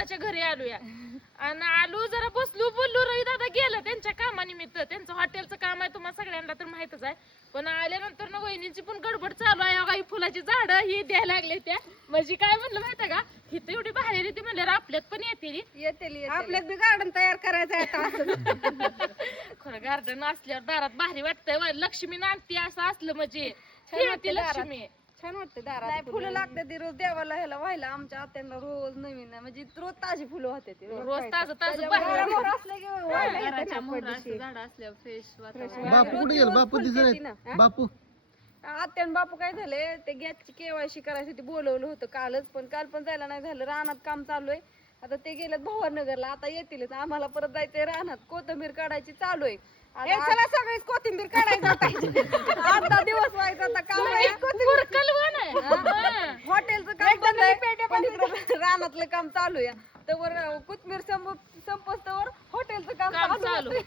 दादाच्या घरी आलोया आणि आलो जरा बसलो बोललो. रवी दादा गेलं त्यांच्या कामानिमित्त, त्यांचं हॉटेलचं काम आहे तुम्हाला सगळ्यांना तर माहितच आहे. पण आल्यानंतर ना वहिनीची पण गडबड चालू आहे. काही फुलाची झाडं ही द्यायला लागले त्या. म्हणजे काय म्हणलं माहितीये का, इथं एवढी बाहेर येते म्हणल्यावर आपल्यात पण येते. आपल्यात बी गार्डन तयार करायचं आहे आता. खरं गार्डन असल्यावर दारात भारी वाटतंय. लक्ष्मी नांदती असं असलं म्हणजे खेळती लक्ष्मी. छान वाटतं दारात. फुलं लागतात ती रोज देवाला ह्याला व्हायला. आमच्या आत्यांना रोज नवीन म्हणजे रोज ताजी फुलं होते ती रोज ताजं ताजं घरामोहर असलं की व्हायला येतं घराच्या ना मोहरा पद्धतशीर. झाडं असल्यावर फ्रेश बापू कुठे गेला? बापू दिसत हा? बापू आत्यान बापू काय झाले, ते गॅसची केवायसी करायसाठी बोलवलं होतं कालच, पण काल पण जायला नाही झालं. रानात काम चालू आहे. आता ते गेलेत भवारनगरला, आता येतीलच. आम्हाला परत जायचंय रानात. कोथिंबीर काढायची चालू आहे. चला सगळीच कोथिंबीर काढायचं पाहिजे. 8-10 दिवस व्हायचं आता काम. हॉटेलचं काम बंद आहे, पण इकडं रानातलं काम चालू आहे. तर कोथिंबीर संपस्तवर हॉटेलचं काम काम चालू चालू आहे.